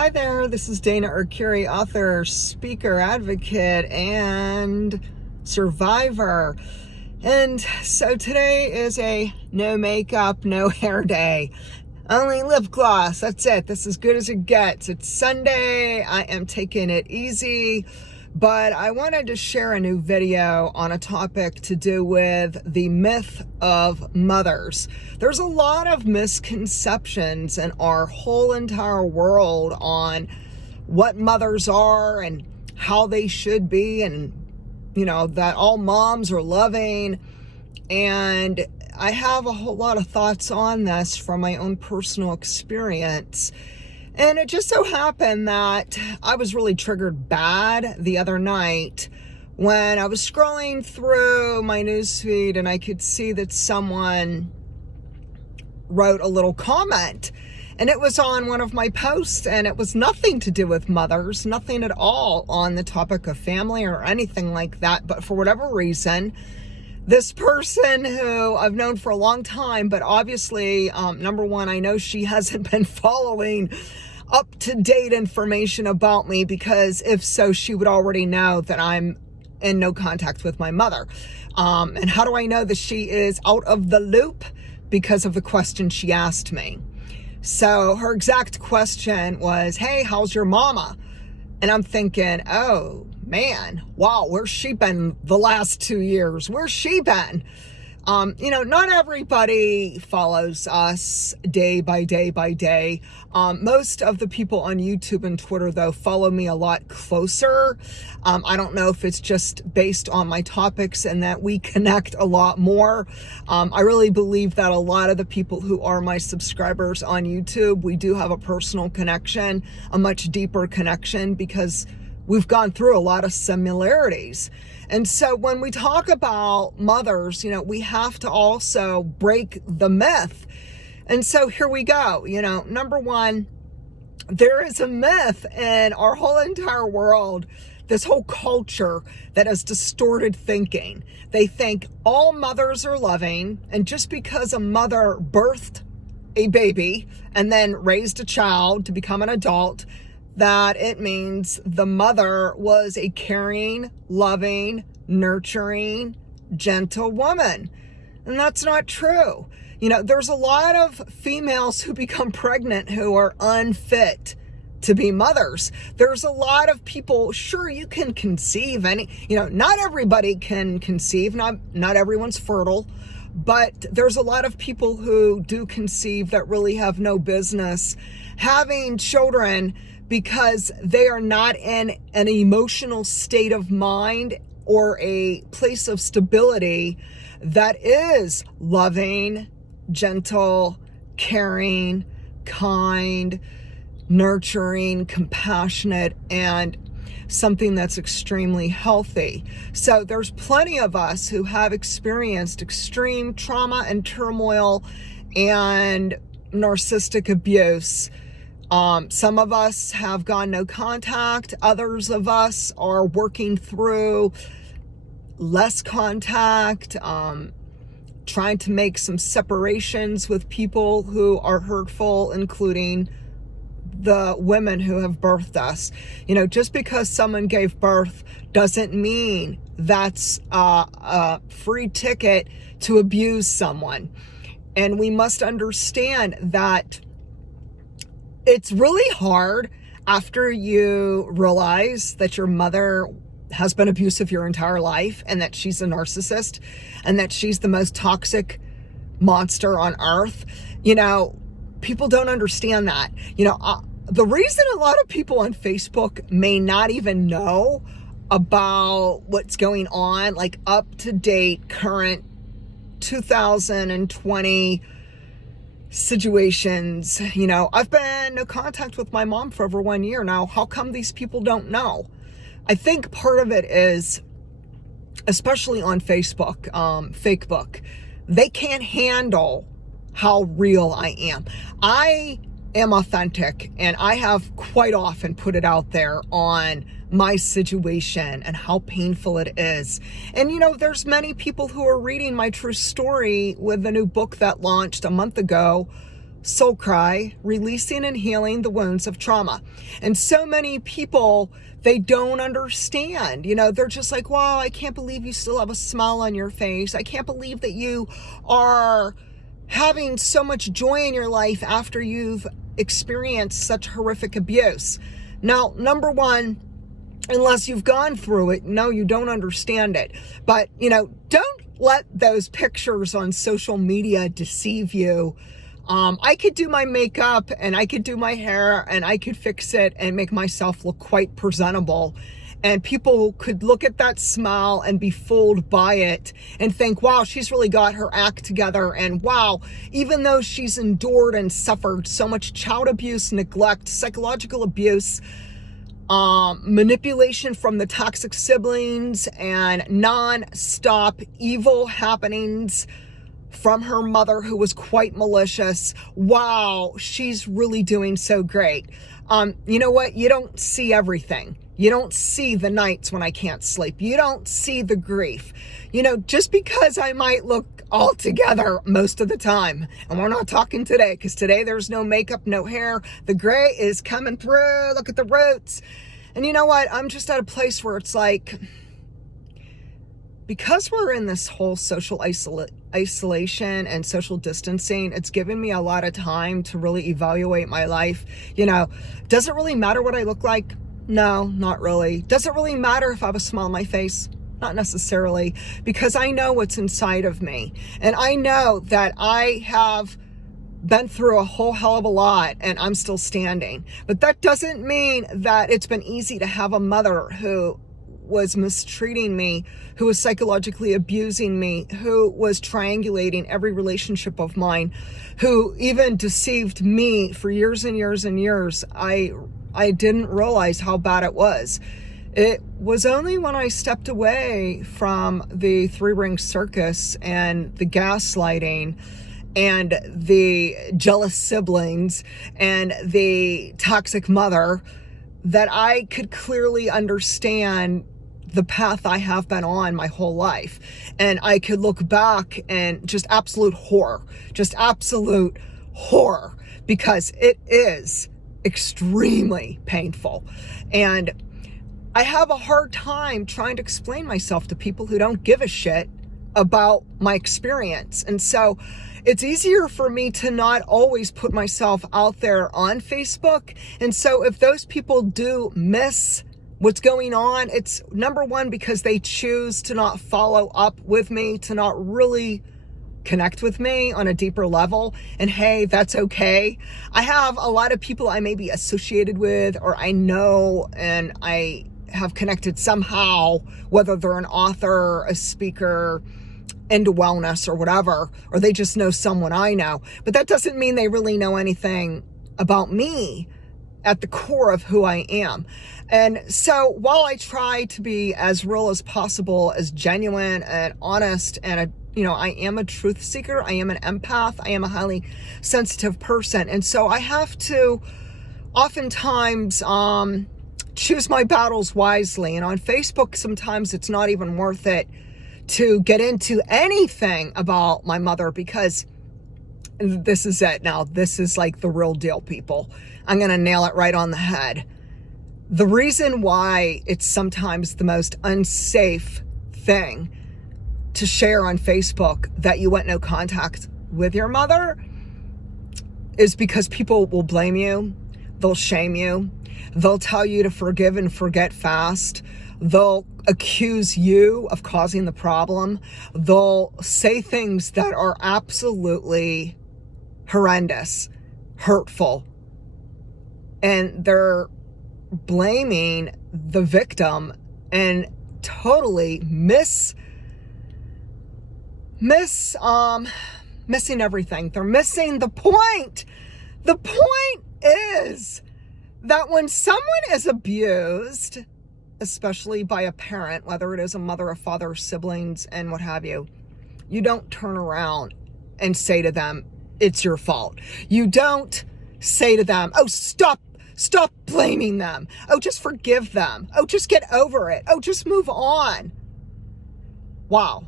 Hi there, this is Dana Arcuri, author, speaker, advocate, and survivor. And so today is a no makeup, no hair day. Only lip gloss, that's it. This is as good as it gets. It's Sunday, I am taking it easy, but I wanted to share a new video on a topic to do with the myth of mothers. There's a lot of misconceptions in our whole entire world on what mothers are and how they should be, and that all moms are loving. And I have a whole lot of thoughts on this from my own personal experience. And it just so happened that I was really triggered bad the other night when I was scrolling through my newsfeed and I could see that someone wrote a little comment. And it was on one of my posts, and it was nothing to do with mothers, nothing at all on the topic of family or anything like that. But for whatever reason, this person who I've known for a long time, but obviously, number one, I know she hasn't been following up-to-date information about me, because if so, she would already know that I'm in no contact with my mother. And how do I know that she is out of the loop? Because of the question she asked me. So her exact question was, hey, how's your mama? And I'm thinking, oh man, wow, where's she been the last 2 years? Where's she been? Not everybody follows us day by day by day. Most of the people on YouTube and Twitter, though, follow me a lot closer. I don't know if it's just based on my topics and that we connect a lot more. I really believe that a lot of the people who are my subscribers on YouTube, we do have a personal connection, a much deeper connection, because we've gone through a lot of similarities. And so when we talk about mothers, we have to also break the myth. And so here we go. Number one, there is a myth in our whole entire world, this whole culture that has distorted thinking. They think all mothers are loving, and just because a mother birthed a baby and then raised a child to become an adult, that it means the mother was a caring, loving, nurturing, gentle woman. And that's not true. There's a lot of females who become pregnant who are unfit to be mothers. There's a lot of people, sure, you can conceive not everybody can conceive, not everyone's fertile, but there's a lot of people who do conceive that really have no business having children, because they are not in an emotional state of mind or a place of stability that is loving, gentle, caring, kind, nurturing, compassionate, and something that's extremely healthy. So there's plenty of us who have experienced extreme trauma and turmoil and narcissistic abuse. Some of us have gone no contact. Others of us are working through less contact, trying to make some separations with people who are hurtful, including the women who have birthed us. Just because someone gave birth doesn't mean that's a free ticket to abuse someone. And we must understand that it's really hard after you realize that your mother has been abusive your entire life, and that she's a narcissist, and that she's the most toxic monster on earth. People don't understand that. The reason a lot of people on Facebook may not even know about what's going on, like up-to-date, current 2020 situations. I've been in contact with my mom for over 1 year now. How come these people don't know? I think part of it is, especially on Facebook, Fakebook, they can't handle how real I am. I am authentic, and I have quite often put it out there on my situation and how painful it is. And there's many people who are reading my true story with the new book that launched a month ago, soul cry, releasing and healing the wounds of trauma. And so many people, they don't understand. They're just like, wow, I can't believe you still have a smile on your face. I can't believe that you are having so much joy in your life after you've experienced such horrific abuse. Now, number one, unless you've gone through it, no, you don't understand it. But, don't let those pictures on social media deceive you. I could do my makeup and I could do my hair and I could fix it and make myself look quite presentable. And people could look at that smile and be fooled by it and think, wow, she's really got her act together. And wow, even though she's endured and suffered so much child abuse, neglect, psychological abuse, manipulation from the toxic siblings, and non-stop evil happenings from her mother, who was quite malicious. Wow, she's really doing so great. You know what? You don't see everything. You don't see the nights when I can't sleep. You don't see the grief. Just because I might look all together most of the time, and we're not talking today, because today there's no makeup, no hair. The gray is coming through. Look at the roots. And you know what? I'm just at a place where it's like, because we're in this whole social isolation and social distancing, it's given me a lot of time to really evaluate my life. Does it really matter what I look like? No, not really. Does it really matter if I have a smile on my face? Not necessarily, because I know what's inside of me. And I know that I have been through a whole hell of a lot and I'm still standing. But that doesn't mean that it's been easy to have a mother who was mistreating me, who was psychologically abusing me, who was triangulating every relationship of mine, who even deceived me for years and years and years. I didn't realize how bad it was. It was only when I stepped away from the three-ring circus and the gaslighting and the jealous siblings and the toxic mother that I could clearly understand the path I have been on my whole life. And I could look back and just absolute horror, because it is extremely painful. And I have a hard time trying to explain myself to people who don't give a shit about my experience. And so it's easier for me to not always put myself out there on Facebook. And so if those people do miss what's going on, it's number one, because they choose to not follow up with me, to not really connect with me on a deeper level. And hey, that's okay. I have a lot of people I may be associated with, or I know, and I have connected somehow, whether they're an author, a speaker, into wellness or whatever, or they just know someone I know. But that doesn't mean they really know anything about me at the core of who I am. And so while I try to be as real as possible, as genuine and honest, and I am a truth seeker, I am an empath, I am a highly sensitive person. And so I have to oftentimes choose my battles wisely. And on Facebook, sometimes it's not even worth it to get into anything about my mother, because this is it now. This is like the real deal, people. I'm going to nail it right on the head. The reason why it's sometimes the most unsafe thing to share on Facebook that you went no contact with your mother is because people will blame you. They'll shame you. They'll tell you to forgive and forget fast. They'll accuse you of causing the problem. They'll say things that are absolutely horrendous, hurtful, and they're blaming the victim and totally missing everything. They're missing the point. The point is that when someone is abused, especially by a parent, whether it is a mother, a father, siblings, and what have you, you don't turn around and say to them, it's your fault. You don't say to them, oh, stop blaming them. Oh, just forgive them. Oh, just get over it. Oh, just move on. Wow.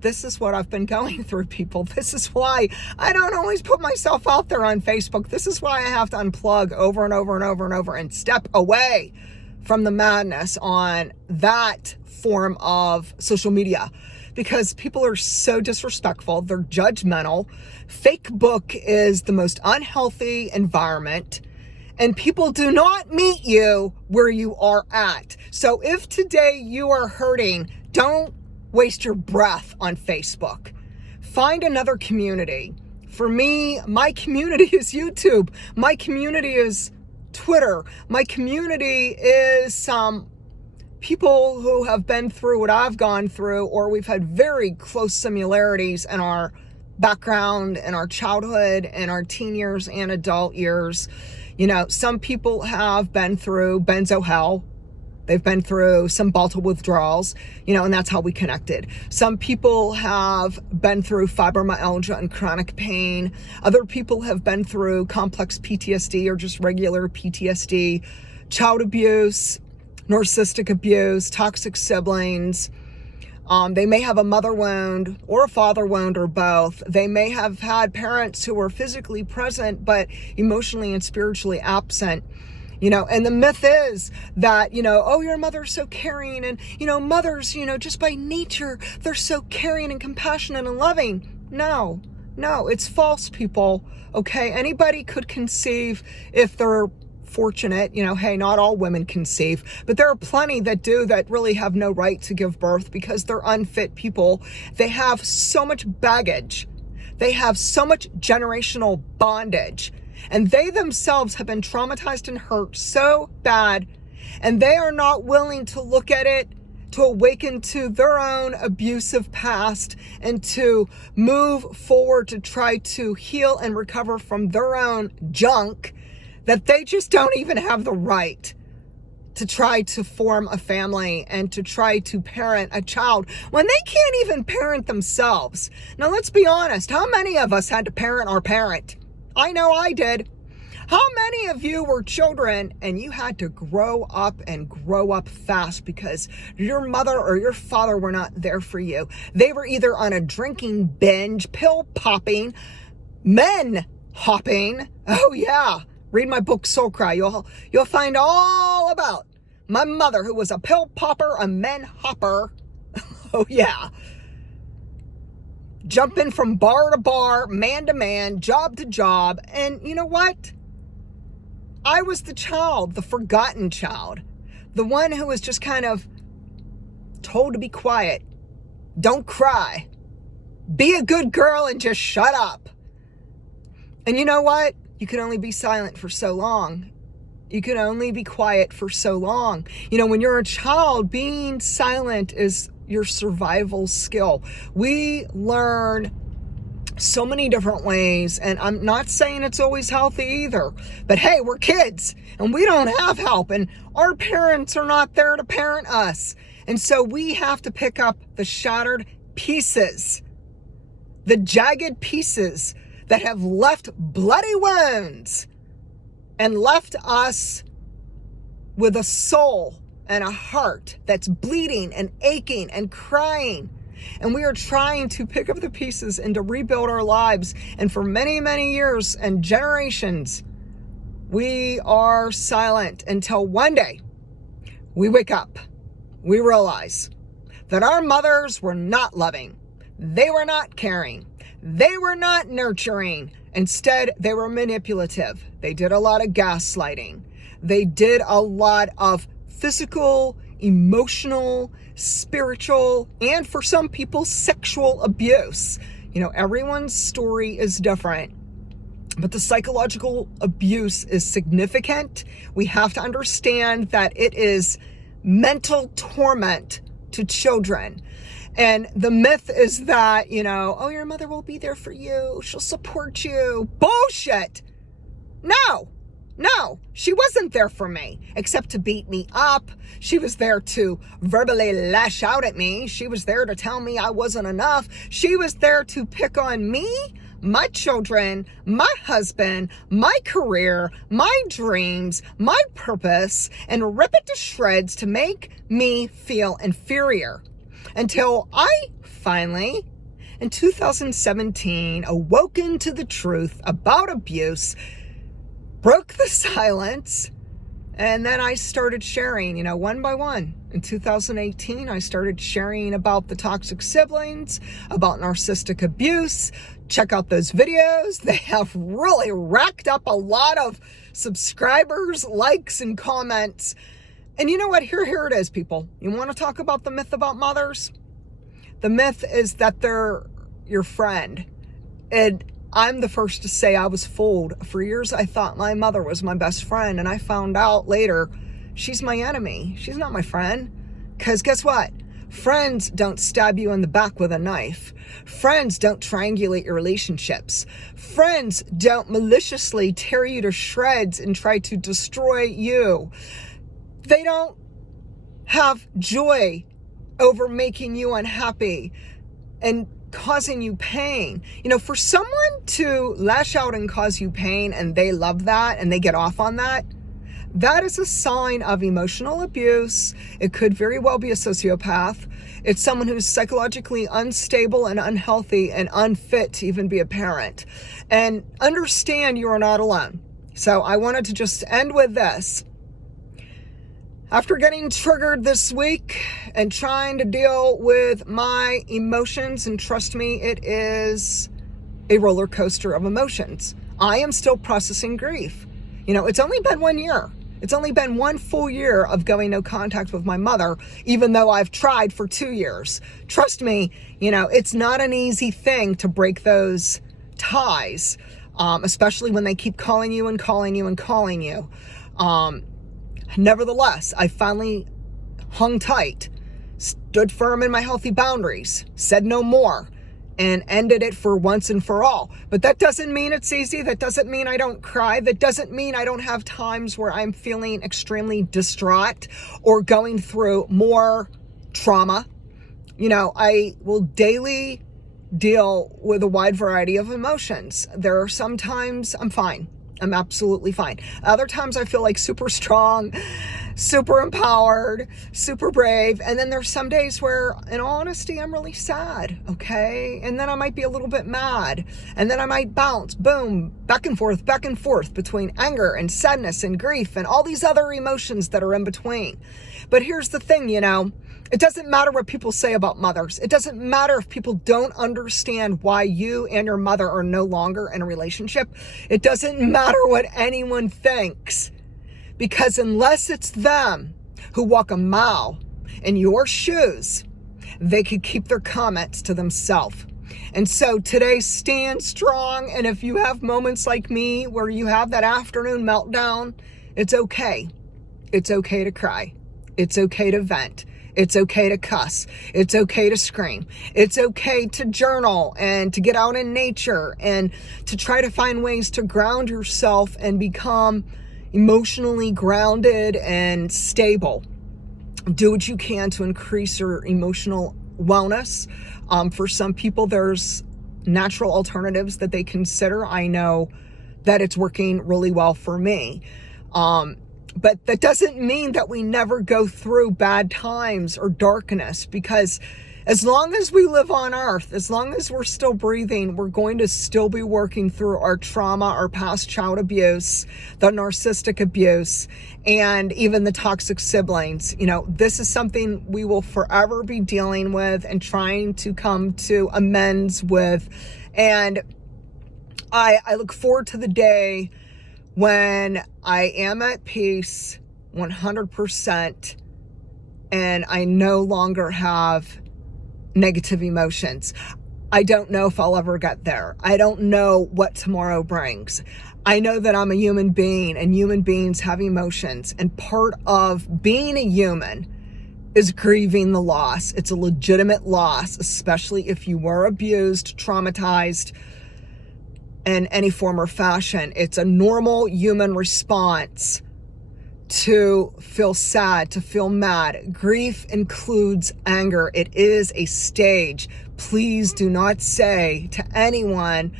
This is what I've been going through, people. This is why I don't always put myself out there on Facebook. This is why I have to unplug over and over and over and over and step away from the madness on that form of social media, because people are so disrespectful. They're judgmental. Facebook is the most unhealthy environment, and people do not meet you where you are at. So if today you are hurting, don't waste your breath on Facebook. Find another community. For me, my community is YouTube. My community is Twitter. My community is some people who have been through what I've gone through, or we've had very close similarities in our background, in our childhood, in our teen years and adult years. You know, some people have been through benzo hell. They've been through some volatile withdrawals, you know, and that's how we connected. Some people have been through fibromyalgia and chronic pain. Other people have been through complex PTSD or just regular PTSD, child abuse, narcissistic abuse, toxic siblings. They may have a mother wound or a father wound or both. They may have had parents who were physically present but emotionally and spiritually absent. You know, and the myth is that, you know, oh, your mother's so caring, and, you know, mothers, you know, just by nature, they're so caring and compassionate and loving. No, it's false, people. Okay, anybody could conceive if they're fortunate. You know, hey, not all women conceive, but there are plenty that do, that really have no right to give birth because they're unfit people. They have so much baggage. They have so much generational bondage. And they themselves have been traumatized and hurt so bad, and they are not willing to look at it, to awaken to their own abusive past, and to move forward to try to heal and recover from their own junk, that they just don't even have the right to try to form a family and to try to parent a child when they can't even parent themselves. Now, let's be honest. How many of us had to parent our parent? I know I did. How many of you were children and you had to grow up and grow up fast because your mother or your father were not there for you? They were either on a drinking binge, pill popping, men hopping. Oh yeah. Read my book, Soul Cry. You'll find all about my mother, who was a pill popper, a men hopper. Oh yeah. Jumping from bar to bar, man to man, job to job. And you know what? I was the child, the forgotten child. The one who was just kind of told to be quiet. Don't cry. Be a good girl and just shut up. And you know what? You can only be silent for so long. You can only be quiet for so long. You know, when you're a child, being silent is your survival skill. We learn so many different ways, and I'm not saying it's always healthy either, but hey, we're kids and we don't have help, and our parents are not there to parent us. And so we have to pick up the shattered pieces, the jagged pieces that have left bloody wounds and left us with a soul and a heart that's bleeding and aching and crying. And we are trying to pick up the pieces and to rebuild our lives. And for many, many years and generations, we are silent until one day we wake up. We realize that our mothers were not loving. They were not caring. They were not nurturing. Instead, they were manipulative. They did a lot of gaslighting. They did a lot of physical, emotional, spiritual, and for some people, sexual abuse. You know, everyone's story is different, but the psychological abuse is significant. We have to understand that it is mental torment to children. And the myth is that, you know, oh, your mother will be there for you. She'll support you. Bullshit. No, she wasn't there for me, except to beat me up. She was there to verbally lash out at me. She was there to tell me I wasn't enough. She was there to pick on me, my children, my husband, my career, my dreams, my purpose, and rip it to shreds to make me feel inferior. until I finally, in 2017, awoken to the truth about abuse, broke the silence, and then I started sharing, one by one. In 2018, I started sharing about the toxic siblings, about narcissistic abuse. Check out those videos. They have really racked up a lot of subscribers, likes, and comments. And you know what? Here it is, people. You want to talk about the myth about mothers? The myth is that they're your friend. And I'm the first to say I was fooled. For years, I thought my mother was my best friend, and I found out later she's my enemy. She's not my friend. Because guess what? Friends don't stab you in the back with a knife. Friends don't triangulate your relationships. Friends don't maliciously tear you to shreds and try to destroy you. They don't have joy over making you unhappy and causing you pain. For someone to lash out and cause you pain and they love that and they get off on that, that is a sign of emotional abuse. It could very well be a sociopath. It's someone who's psychologically unstable and unhealthy and unfit to even be a parent. And understand you are not alone. So I wanted to just end with this. After getting triggered this week and trying to deal with my emotions, and trust me, it is a roller coaster of emotions. I am still processing grief. It's only been 1 year. It's only been 1 full year of going no contact with my mother, even though I've tried for 2 years. Trust me, it's not an easy thing to break those ties, especially when they keep calling you and calling you and calling you. Nevertheless, I finally hung tight, stood firm in my healthy boundaries, said no more, and ended it for once and for all. But that doesn't mean it's easy. That doesn't mean I don't cry. That doesn't mean I don't have times where I'm feeling extremely distraught or going through more trauma. I will daily deal with a wide variety of emotions. There are some times I'm fine. I'm absolutely fine. Other times I feel like super strong, super empowered, super brave. And then there's some days where, in all honesty, I'm really sad, okay? And then I might be a little bit mad. And then I might bounce, boom, back and forth between anger and sadness and grief and all these other emotions that are in between. But here's the thing, it doesn't matter what people say about mothers. It doesn't matter if people don't understand why you and your mother are no longer in a relationship. It doesn't matter what anyone thinks. Because unless it's them who walk a mile in your shoes, they could keep their comments to themselves. And so today, stand strong. And if you have moments like me where you have that afternoon meltdown, it's okay. It's okay to cry. It's okay to vent. It's okay to cuss. It's okay to scream. It's okay to journal and to get out in nature and to try to find ways to ground yourself and become emotionally grounded and stable. Do what you can to increase your emotional wellness. For some people, there's natural alternatives that they consider. I know that it's working really well for me. But that doesn't mean that we never go through bad times or darkness, because as long as we live on earth, as long as we're still breathing, we're going to still be working through our trauma, our past child abuse, the narcissistic abuse, and even the toxic siblings. This is something we will forever be dealing with and trying to come to amends with. And I look forward to the day when I am at peace 100% and I no longer have negative emotions. I don't know if I'll ever get there. I don't know what tomorrow brings. I know that I'm a human being and human beings have emotions, and part of being a human is grieving the loss. It's a legitimate loss, especially if you were abused, traumatized, in any form or fashion. It's a normal human response to feel sad, to feel mad. Grief includes anger. It is a stage. Please do not say to anyone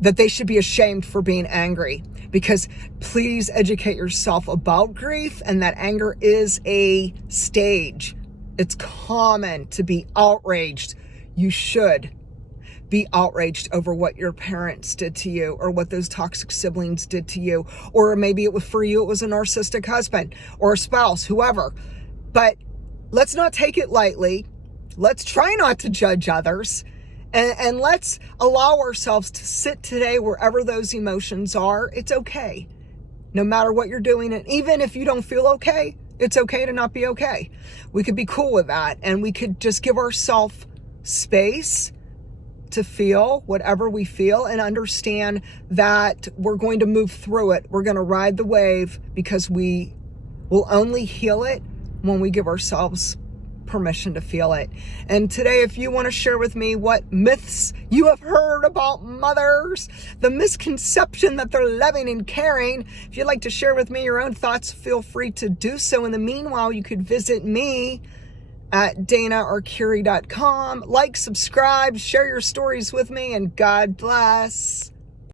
that they should be ashamed for being angry, because please educate yourself about grief and that anger is a stage. It's common to be outraged. You should be outraged over what your parents did to you or what those toxic siblings did to you. Or maybe it was for you, it was a narcissistic husband or a spouse, whoever. But let's not take it lightly. Let's try not to judge others. And let's allow ourselves to sit today wherever those emotions are. It's okay. No matter what you're doing. And even if you don't feel okay, it's okay to not be okay. We could be cool with that. And we could just give ourselves space to feel whatever we feel and understand that we're going to move through it. We're going to ride the wave because we will only heal it when we give ourselves permission to feel it. And today, if you want to share with me what myths you have heard about mothers, the misconception that they're loving and caring, if you'd like to share with me your own thoughts, feel free to do so. In the meanwhile, you could visit me at danaarcuri.com. Like, subscribe, share your stories with me, and God bless.